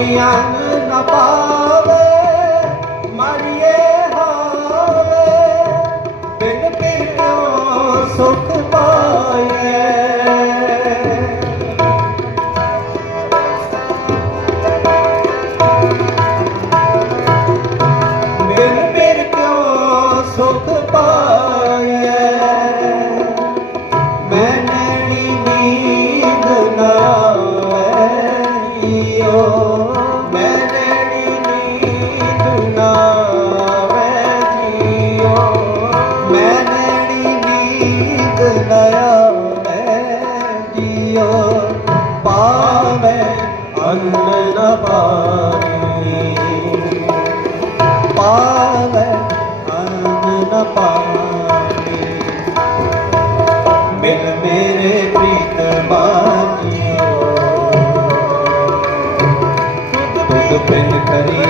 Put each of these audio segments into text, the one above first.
ਮਾੜੀਆਂ ਨਾ ਪਾਵੇ ਮਾੜੀਏ ਹਾਵੇ। ਬਿਨ ਪੀਰੋਂ ਸੁਖ ਪਾਏ ਬਿਨ ਪੀਰ ਕਿਉਂ ਸੁਖ ਜੀਓ ਪਾਵੇਂ ਅੰਨ ਨ ਪਾਣੀ ਪਾਵੇਂ ਅੰਨ ਨ ਪਾਣੀ ਮਿਲ ਮੇਰੇ ਪ੍ਰੀਤ ਬਾਣੀਓ ਤੁਧ ਬਿਨ ਕਰੀ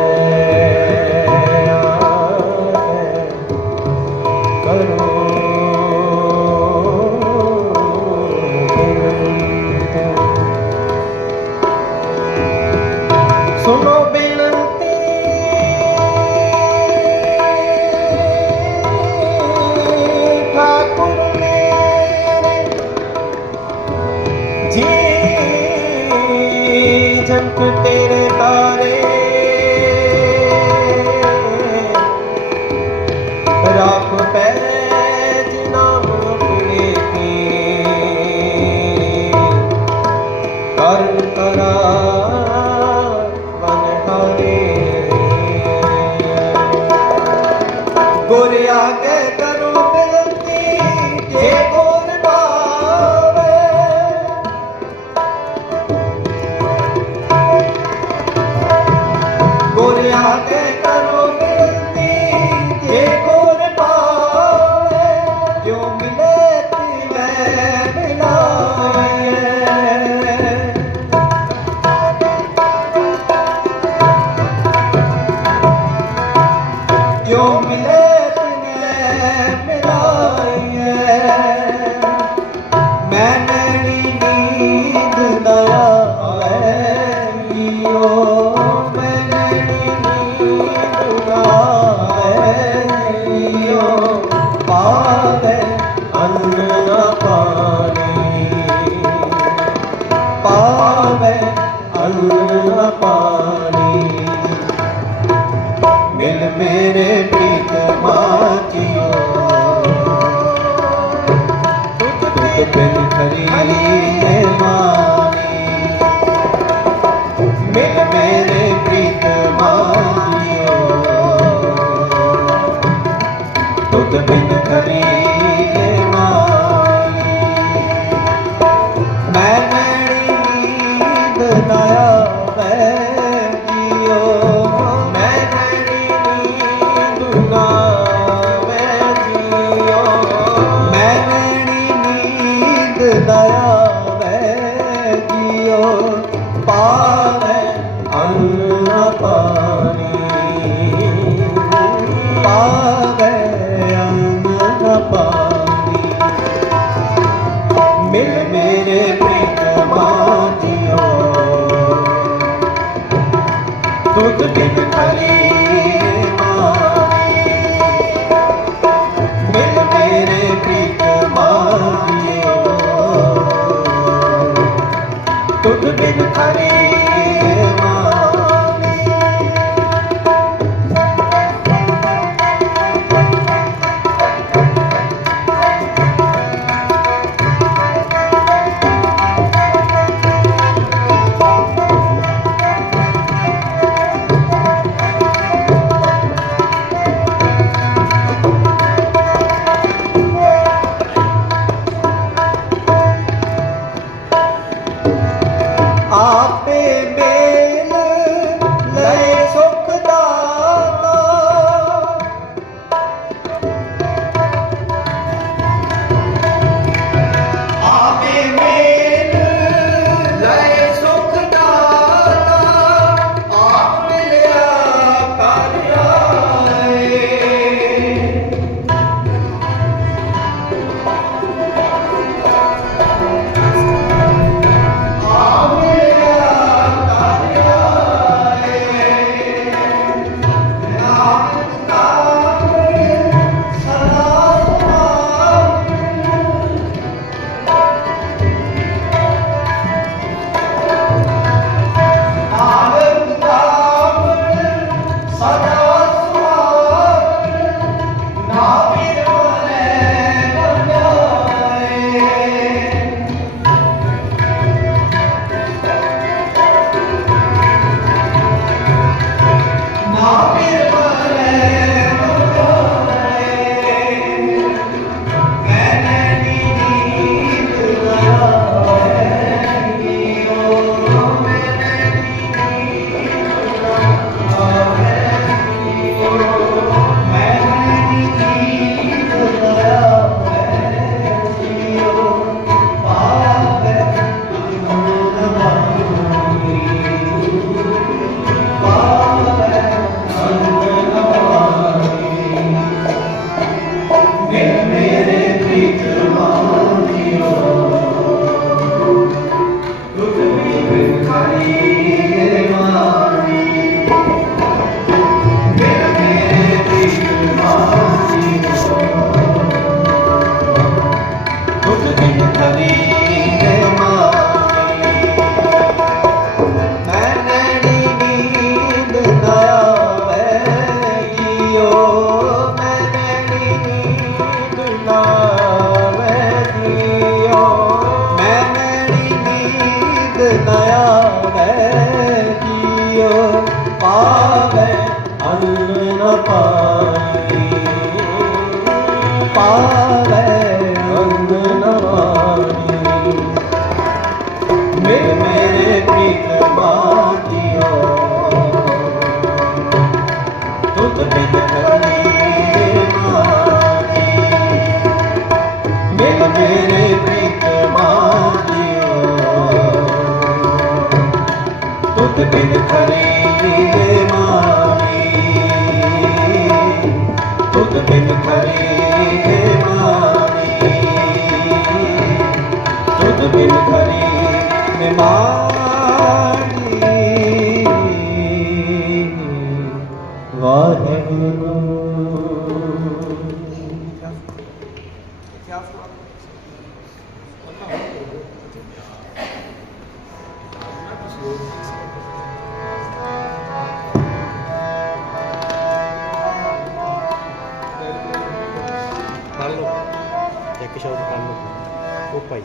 que ਪਾਵੇ ਅੰਨ ਪਾ ਬਿਨ ਕਰੀ ਨਿਮਾਣੀ ਵਾਹਿਗੁਰੂ। ਇੱਕ ਸ਼ਬਦ ਪੜ੍ਹ ਲਓ। ਉਹ ਭਾਈ।